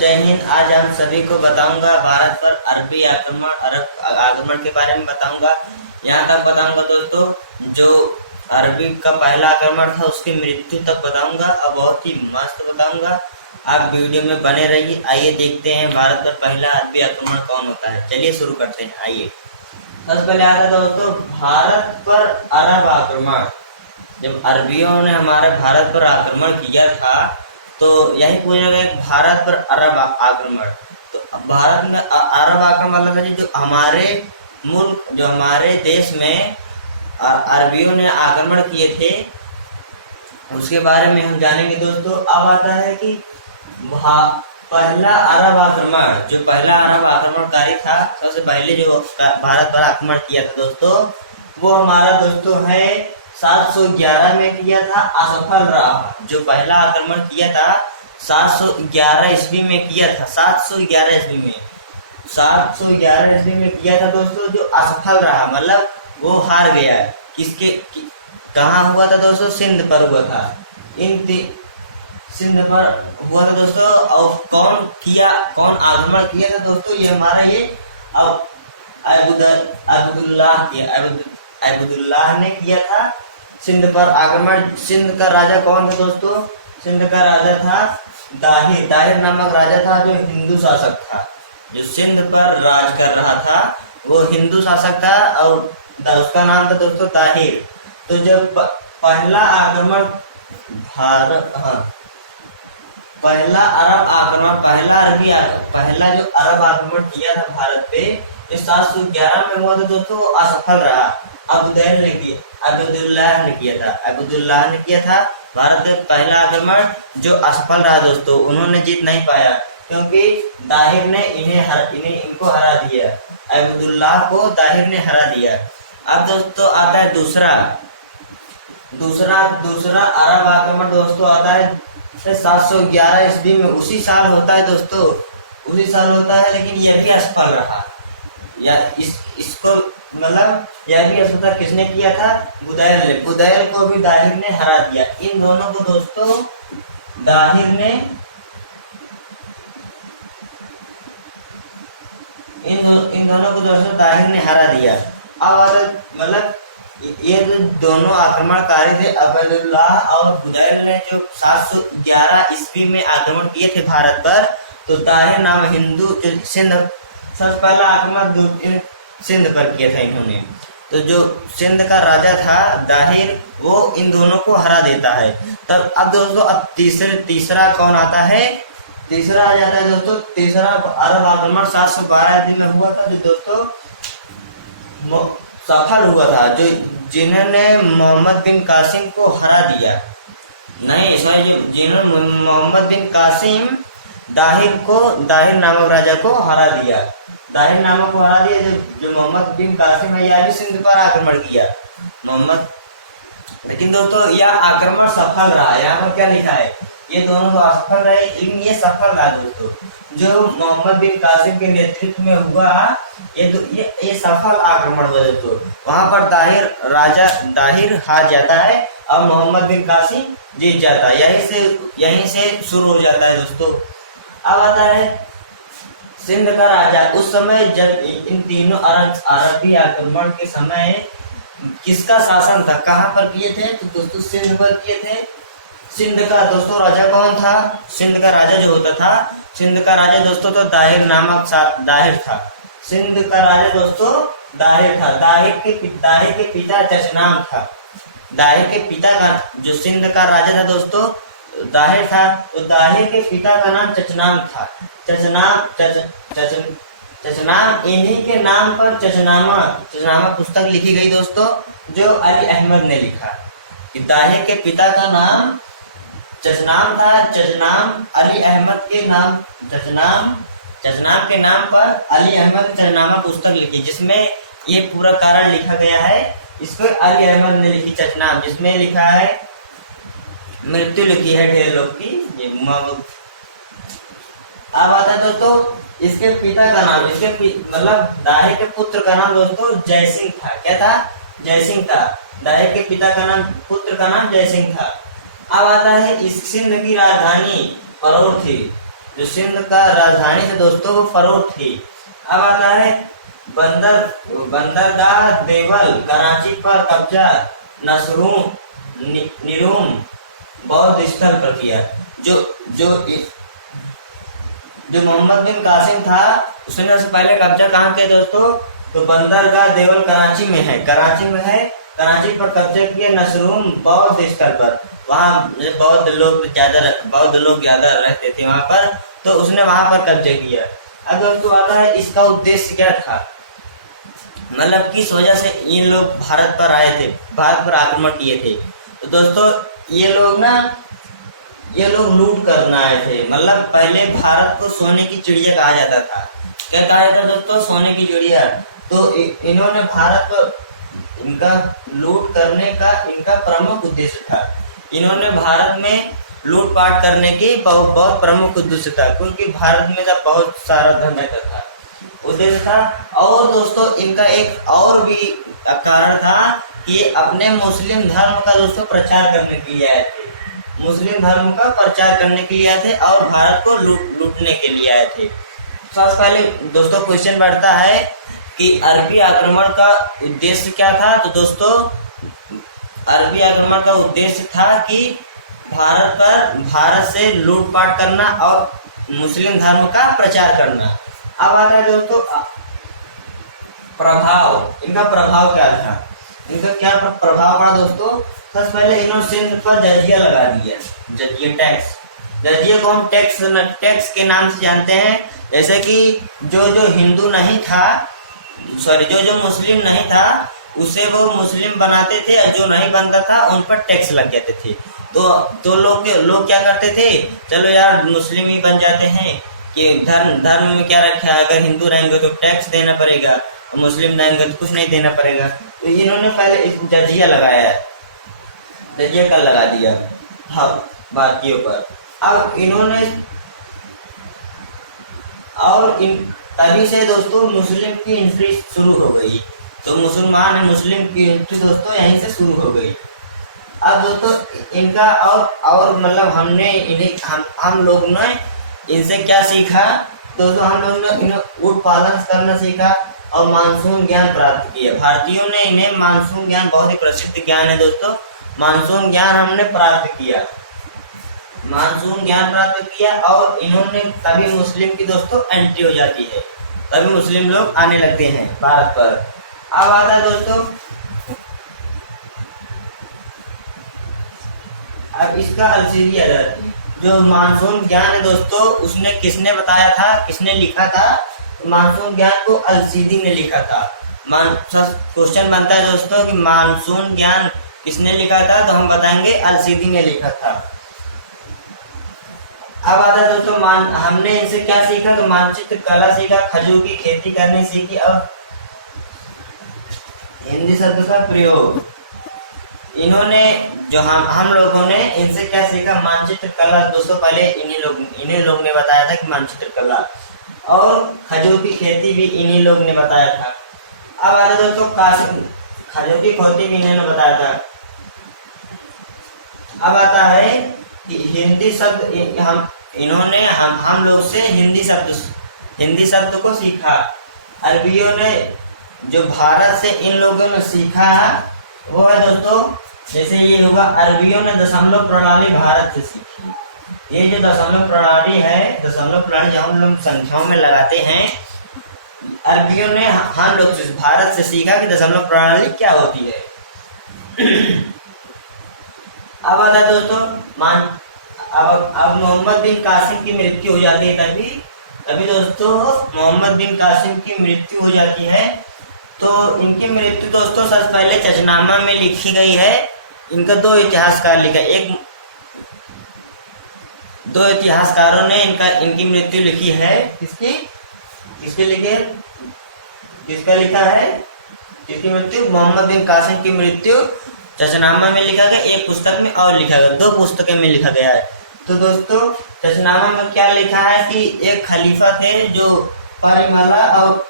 जय हिंद। आज हम सभी को बताऊंगा भारत पर अरबी आक्रमण के बारे में बताऊंगा। यहाँ तक बताऊंगा दोस्तों, जो अरबी का पहला आक्रमण था उसकी मृत्यु तक बताऊंगा और बहुत ही मस्त बताऊंगा। आप वीडियो में बने रहिए। आइए देखते हैं भारत पर पहला अरबी आक्रमण कौन होता है। चलिए शुरू करते हैं। आइए, सबसे पहले आता है दोस्तों भारत पर अरब आक्रमण। जब अरबियों ने हमारे भारत पर आक्रमण किया था तो यही पूछा गया भारत पर अरब आक्रमण। तो भारत में अरब आक्रमण मतलब है जो हमारे मुल्क, जो हमारे देश में अरबियों ने आक्रमण किए थे उसके बारे में हम जानेंगे दोस्तों। अब आता है कि पहला अरब आक्रमण, जो पहला अरब आक्रमणकारी था, सबसे पहले जो भारत पर आक्रमण किया था दोस्तों, वो हमारा दोस्तों है 711 में किया था, असफल रहा। जो पहला आक्रमण किया था 711 ईस्वी में किया था, 711 ईस्वी में किया था दोस्तों, जो असफल रहा, मतलब वो हार गया। कहाँ हुआ था दोस्तों? सिंध पर हुआ था। सिंध पर हुआ था दोस्तों। और कौन आक्रमण किया था दोस्तों? ये हमारा ये अब्दुल्लाह ने किया था सिंध पर आक्रमण। सिंध का राजा कौन था दोस्तों? सिंध का राजा था दाहिर नामक राजा था, जो हिंदू शासक था। जो सिंध पर राज कर रहा था वो हिंदू शासक था और उसका नाम था दोस्तों दाहिर। तो जब पहला आक्रमण पहला जो अरब आक्रमण किया था भारत पे, जो 711 में हुआ था दोस्तों, असफल रहा। अब्दुल्लाह ने किया था भारत पे पहला आक्रमण, जो असफल रहा दोस्तों। उन्होंने जीत नहीं पाया क्योंकि दाहिर ने इनको हरा दिया। अब्दुल्लाह को दाहिर ने हरा दिया। अब दोस्तों आता है दूसरा अरब आक्रमण दोस्तों आता है 711 ईस्वी में। उसी साल होता है दोस्तों, लेकिन यह भी असफल रहा। इसको मतलब यह भी असफल। किसने किया था? बुदैल को भी दाहिर ने हरा दिया। इन दोनों को दोस्तों दाहिर ने हरा दिया। अब मतलब ये दोनों आक्रमणकारी थे, अब्दुल्लाह और बुदैल ने, जो 711 ईस्वी में आक्रमण किए थे भारत पर। तो दाहिर नाम हिंदू सिंध, सबसे पहला आक्रमण सिंध पर किया था इन्होंने। तो जो सिंध का राजा था दाहिर, वो इन दोनों को हरा देता है। तब अब दोस्तों तीसरा कौन आता है? तीसरा आ जाता है दोस्तों। तीसरा अरब आक्रमण 712 ईस्वी में हुआ था, जो दोस्तों सफल हुआ था, जो जिन्होंने मोहम्मद बिन कासिम को हरा दिया। जिन्होंने मोहम्मद बिन कासिम दाहिर नामक राजा को हरा दिया। जो मोहम्मद बिन कासिम है, यह भी सिंध पर आक्रमण किया लेकिन दोस्तों यह आक्रमण सफल रहा। यहाँ पर क्या लिखा है? ये दोनों तो असफल रहे, लेकिन ये सफल रहा दोस्तों। जो मोहम्मद बिन कासिम के नेतृत्व में हुआ, ये सफल आक्रमण हुआ दोस्तों। वहां पर दाहिर हार जाता है और मोहम्मद बिन कासिम जीत जाता है। यहीं से शुरू हो जाता है दोस्तों। अब आता है सिंध का राजा। उस समय जब इन तीनों अरबी आक्रमण के समय किसका शासन था? कहाँ पर किए थे? तो दोस्तों सिंध पर किए थे। सिंध का दोस्तों राजा कौन था? सिंध का राजा जो होता था, सिंध का राजा दोस्तों तो दाहिर था। सिंध का राजा दोस्तों दाहिर था। दाहिर के पिता चचनाम था। दाहिर के पिता का, जो सिंध का राजा था दोस्तों दाहिर था, तो दाहिर के पिता का नाम चचनाम था। चचनाम इन्हीं के नाम पर चचनामा पुस्तक लिखी गई दोस्तों, जो अली अहमद ने लिखा। कि दाहिर के पिता का नाम चचनाम था। चचनाम अली अहमद के नाम, चचनाम के नाम पर अली अहमद चचनामा पुस्तक लिखी, जिसमें ये पूरा कारण लिखा गया है। इसको अली अहमद ने लिखी चचनाम, जिसमें लिखा है मृत्यु लिखी है ढेर लोग की। अब आता है दोस्तों इसके पिता का नाम, मतलब दाहिर के पुत्र का नाम दोस्तों जयसिंह था। क्या था? जयसिंह था। दाहिर के पिता का नाम, पुत्र का नाम जयसिंह था। अब आता है इस सिंध की राजधानी परोर थी। जो सिंध का राजधानी थी दोस्तों वो फरोख थी। अब आता है बंदरगाह देवल कराची पर कब्जा निरूम बौद्ध स्थल पर किया। जो जो जो मोहम्मद बिन कासिम था उसने सबसे पहले कब्जा कहाँ किया दोस्तों? तो बंदरगाह देवल कराची में है, कराची पर कब्जा किया नसरूम बौद्ध स्थल पर। वहाँ बौद्ध लोग ज्यादा रहते थे वहां पर, तो उसने वहां पर कब्जा किया। अब दोस्तों आता है इसका उद्देश्य क्या था, मतलब किस वजह से ये लोग भारत पर आए थे, भारत पर आक्रमण किए थे। तो दोस्तों ये लोग लूट करना आए थे। मतलब पहले भारत को सोने की चिड़िया कहा जाता था। क्या कहा जाता था दोस्तों? सोने की चिड़िया। तो इन्होंने भारत पर इनका लूट करने का इनका प्रमुख उद्देश्य था। इन्होंने भारत में लूटपाट करने की बहुत प्रमुख उद्देश्य था, क्योंकि भारत में जब बहुत सारा धन रहता था, उद्देश्य था। और दोस्तों इनका एक और भी कारण था कि अपने मुस्लिम धर्म का दोस्तों प्रचार करने के लिए आए थे, मुस्लिम धर्म का प्रचार करने के लिए आए थे और भारत को लूटने के लिए आए थे। सबसे पहले दोस्तों क्वेश्चन बढ़ता है कि अरबी आक्रमण का उद्देश्य क्या था? तो दोस्तों अरबी आक्रमण का उद्देश्य था कि भारत से लूटपाट करना और मुस्लिम धर्म का प्रचार करना। अब आता है दोस्तों इनका प्रभाव क्या था, इनका क्या प्रभाव पड़ा दोस्तों? सबसे पहले इन्होंने सिंध पर जजिया लगा दिया, टैक्स। जजिया को हम टैक्स के नाम से जानते हैं। जैसे कि जो हिंदू नहीं था, जो मुस्लिम नहीं था उसे वो मुस्लिम बनाते थे, और जो नहीं बनता था उन पर टैक्स लग जाते थे। तो लोग क्या करते थे, चलो यार मुस्लिम ही बन जाते हैं, कि धर्म में क्या रखा है, अगर हिंदू रहेंगे तो टैक्स देना पड़ेगा, और मुस्लिम रहेंगे तो कुछ नहीं देना पड़ेगा। तो इन्होंने पहले इस जजिया लगाया, जजिया कर लगा दिया भारतीयों पर। अब इन्होंने तभी से दोस्तों मुस्लिम की एंट्री शुरू हो गई। तो मुस्लिम की एंट्री दोस्तों यहीं से शुरू हो गई। अब दोस्तों इनका और मतलब हम लोग ने इनसे क्या सीखा दोस्तों? हम लोग ने इन्हें ऊँट पालन करना सीखा और मानसून ज्ञान प्राप्त किया। भारतीयों ने इन्हें मानसून ज्ञान, बहुत ही प्रसिद्ध ज्ञान है दोस्तों, मानसून ज्ञान हमने प्राप्त किया, मानसून ज्ञान प्राप्त किया। और इन्होंने तभी मुस्लिम की दोस्तों एंट्री हो जाती है, तभी मुस्लिम लोग आने लगते हैं भारत पर। अब आता है दोस्तों अब इसका अलसीदी आजादी। जो मानसून ज्ञान है दोस्तों उसने किसने बताया था, किसने लिखा था? मानसून ज्ञान को अलसीदी ने लिखा था। क्वेश्चन बनता है दोस्तों कि मानसून ज्ञान किसने लिखा था? तो हम बताएंगे अलसीदी ने लिखा था। अब आता है दोस्तों हमने इनसे क्या सीखा? तो मानचित्र कला सीखा, खजूर की खेती करनी सीखी और हिंदी शब्द का प्रयोग। इन्होंने जो हम लोगों ने इनसे क्या सीखा? मानचित्र कला दोस्तों पहले इन्हीं लोग ने बताया था कि मानचित्र कला, और खजूर की खेती भी इन्हीं लोग ने बताया था। अब आता है दोस्तों खजूर की खेती भी इन्होंने बताया था। अब आता है कि हिंदी शब्द इन्होंने हम लोग से हिंदी शब्द को सीखा। अरबियों ने जो भारत से इन लोगों ने सीखा वो है दोस्तों, जैसे ये होगा अरबियों ने दशमलव प्रणाली भारत से सीखी। ये जो दशमलव प्रणाली है, दशमलव प्रणाली जो हम लोग संख्याओं में लगाते हैं, अरबियों ने हम लोग से भारत से सीखा कि दशमलव प्रणाली क्या होती है। अब आता है दोस्तों अब मोहम्मद बिन कासिम की मृत्यु हो जाती है। तभी दोस्तों मोहम्मद बिन कासिम की मृत्यु हो जाती है। तो इनकी मृत्यु दोस्तों सबसे पहले चचनामा में लिखी गई है। इनका दो इतिहासकार लिखा, दो इतिहासकारों ने इनकी मृत्यु लिखी है। किसका लिखा है? इसकी मृत्यु मोहम्मद बिन कासिम की मृत्यु चचनामा में लिखा गया, एक पुस्तक में और लिखा गया, दो पुस्तकें में लिखा गया है। तो दोस्तों चचनामा में क्या लिखा है कि एक खलीफा थे जो परिमला और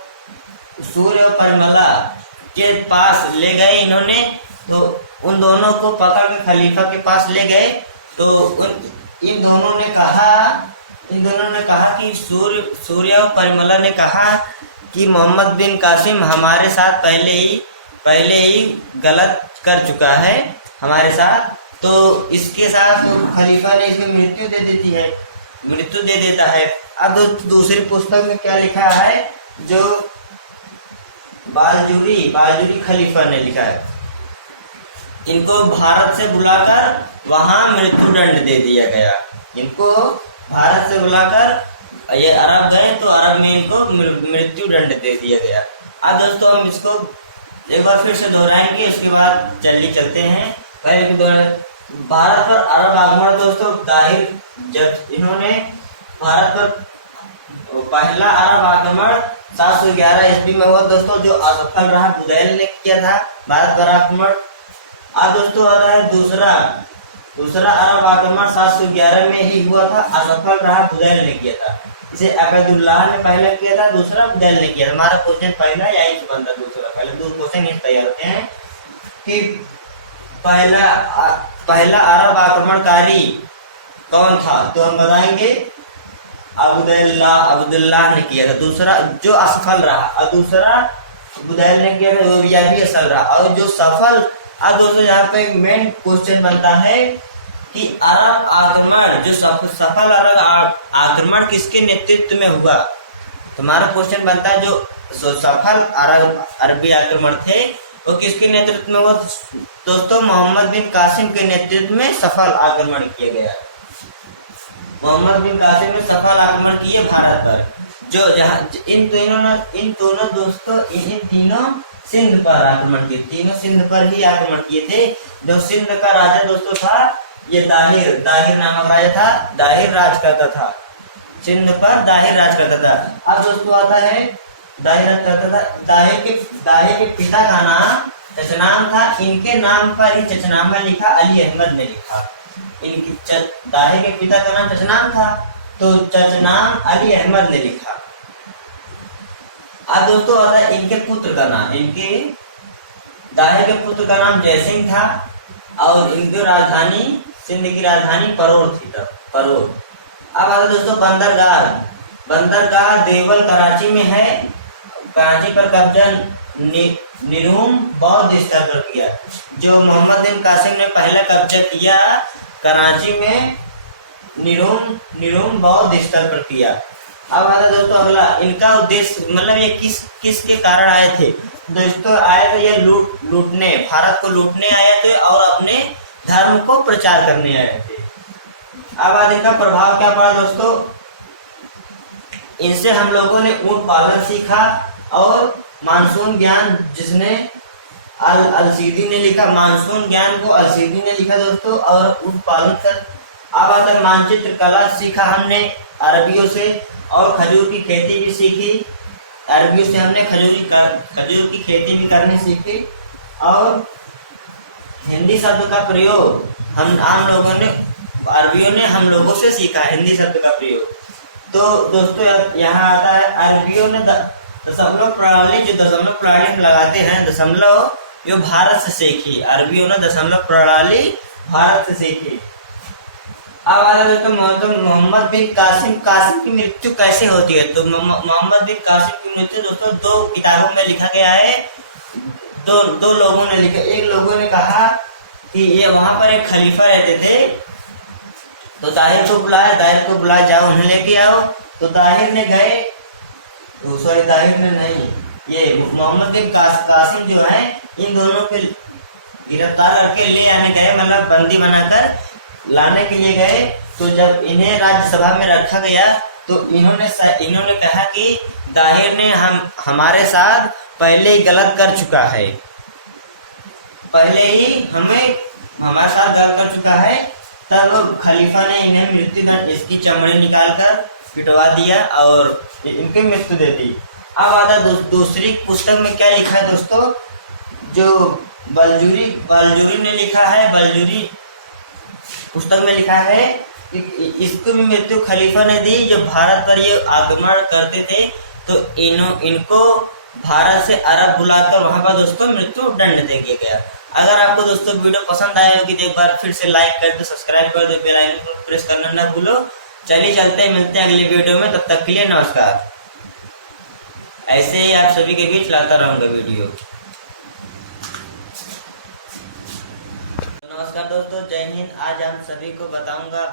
सूर्य और परिमला के पास ले गए इन्होंने। तो उन दोनों को पकड़ के खलीफा के पास ले गए। तो इन दोनों ने कहा इन दोनों ने कहा कि सूर्य और परिमला ने कहा कि मोहम्मद बिन कासिम हमारे साथ पहले ही गलत कर चुका है हमारे साथ, तो इसके साथ तो खलीफा ने इसमें मृत्यु दे देता है। अब दूसरी पुस्तक में क्या लिखा है, जो बालजूरी खलीफा ने लिखा है, इनको भारत से बुलाकर वहां मृत्यु दंड दे दिया गया। इनको भारत से बुलाकर ये अरब गए तो अरब में इनको मृत्यु दंड दे दिया गया। अब दोस्तों हम इसको एक बार फिर से दोहराएंगे, उसके बाद चलते हैं। भारत पर अरब आगमन दोस्तों दाहिर, जब इन्होंने भारत पर पहला अरब आक्रमण 711 ईस्वी में हुआ दोस्तों, जो असफल रहा, बुदैल ने किया था भारत पर आक्रमण। अब दोस्तों आता है दूसरा अरब आक्रमण 711 में ही हुआ था, असफल रहा, बुदैल ने किया था। इसे अकदुल्लाह ने पहले किया था, दूसरा बुदैल ने किया था। हमारा क्वेश्चन पहला यही से बनता, दूसरा पहले दो क्वेश्चन ये तैयार होते हैं कि पहला अरब आक्रमणकारी कौन था, तो हम बताएंगे अब्दुल्लाह ने किया था। दूसरा जो असफल रहा, और दूसरा बुदैल ने किया था, वो यह भी असफल रहा। और जो सफल, अब दोस्तों यहाँ पे मेन क्वेश्चन बनता है कि अरब आक्रमण, जो सफल अरब आक्रमण किसके नेतृत्व में हुआ। तो हमारा क्वेश्चन बनता है जो सफल अरबी आक्रमण थे वो किसके नेतृत्व में हुआ। दोस्तों मोहम्मद बिन कासिम के नेतृत्व में सफल आक्रमण किया गया। मोहम्मद बिन कासिम ने सफल आक्रमण किए भारत पर, जो जहाँ इन दोनों दोस्तों इन तीनों सिंध पर आक्रमण किए, तीनों सिंध पर ही आक्रमण किए थे। जो सिंध का राजा दोस्तों था ये दाहिर नामक राजा था, दाहिर राज करता था सिंध पर, दाहिर राज करता था। अब दोस्तों आता है दाहिर राज करता था, दाहिर के पिता का नाम चचनाम था, इनके नाम पर ही चचनामा लिखा अली अहमद ने लिखा। इनकी दाहिर के पिता का नाम चचनाम था, तो चचनाम अली अहमद ने लिखा। अब दोस्तों आता है इनके पुत्र का नाम, इनके दाहिर के पुत्र का नाम जयसिंह था, और इनकी राजधानी, सिंध की राजधानी परोर थी तब, परोर। अब आता दोस्तों बंदरगाह देवल कराची में है। कराची पर कब्जा निरूम बौद्ध स्तर पर किया। जो मोहम्मद बिन कासिम ने पहला कब्जा किया कराची में, निरूम बौद्ध स्तर पर किया। अब आता दोस्तों अगला, इनका उद्देश्य, मतलब ये किसके कारण आए थे दोस्तों, आए थे ये लूटने, भारत को लूटने आए थे और अपने धर्म को प्रचार करने आए थे। अब आज इनका प्रभाव क्या पड़ा दोस्तों, इनसे हम लोगों ने ऊंट पालन सीखा और मानसून ज्ञान, जिसने अलसीदी ने लिखा, मानसून ज्ञान को अलसीदी ने लिखा दोस्तों, और ऊंट पालन कर। अब आता है मानचित्र कला सीखा हमने अरबियों से, और खजूर की खेती भी सीखी अरबियों से हमने, खजूर की खेती भी करनी सीखी। और हिंदी शब्द का प्रयोग हम आम लोगों ने, अरबियों ने हम लोगों से सीखा हिंदी शब्द का प्रयोग। तो दोस्तों यहाँ आता है अरबियों ने दशमलव प्रणाली, जो दशमलव प्रणाली हम लगाते हैं, दशमलव जो भारत से सीखी, अरबियों ने दशमलव प्रणाली भारत से सीखी। अब आ रहा है मोहम्मद बिन कासिम की मृत्यु कैसे होती है। तो मोहम्मद बिन कासिम की मृत्यु दोस्तों दो किताबों में लिखा गया है, दो लोगों ने लिखा। एक लोगों ने कहा कि ये वहां पर एक खलीफा रहते थे, तो दाहिर को बुलाया जाओ, उन्हें लेके आओ। तो दाहिर ने गए, दाहिर ने नहीं, ये मोहम्मद बिन कासिम जो है, इन दोनों को गिरफ्तार करके ले आने गए, मतलब बंदी बनाकर लाने के लिए गए। तो जब इन्हें राज्यसभा में रखा गया तो इन्होंने कहा कि दाहिर ने हमारे साथ पहले ही गलत कर चुका है, पहले ही हमारे साथ गलत कर चुका है। तब खलीफा ने इन्हें मृत्यु दंड, इसकी चमड़ी निकालकर पिटवा दिया और इनकी मृत्यु दे दी। अब आता दूसरी पुस्तक में क्या लिखा है दोस्तों, जो बलजूरी ने लिखा है, बलजूरी पुस्तक में लिखा है कि इसको भी मृत्यु खलीफा ने दी। जो भारत पर ये आक्रमण करते थे तो इनको भारत से अरब बुलाकर वहां पर दोस्तों मृत्यु दंड दे दिया गया। अगर आपको दोस्तों वीडियो पसंद आए होगी तो एक बार फिर से लाइक कर दो, सब्सक्राइब कर दो, बेल आइकन को प्रेस करना ना भूलो। चलिए चलते हैं, मिलते हैं अगली वीडियो में, तब तक के लिए नमस्कार। ऐसे ही आप सभी के बीच लाता रहूंगा वीडियो। नमस्कार दोस्तों, जय हिंद। आज हम सभी को बताऊंगा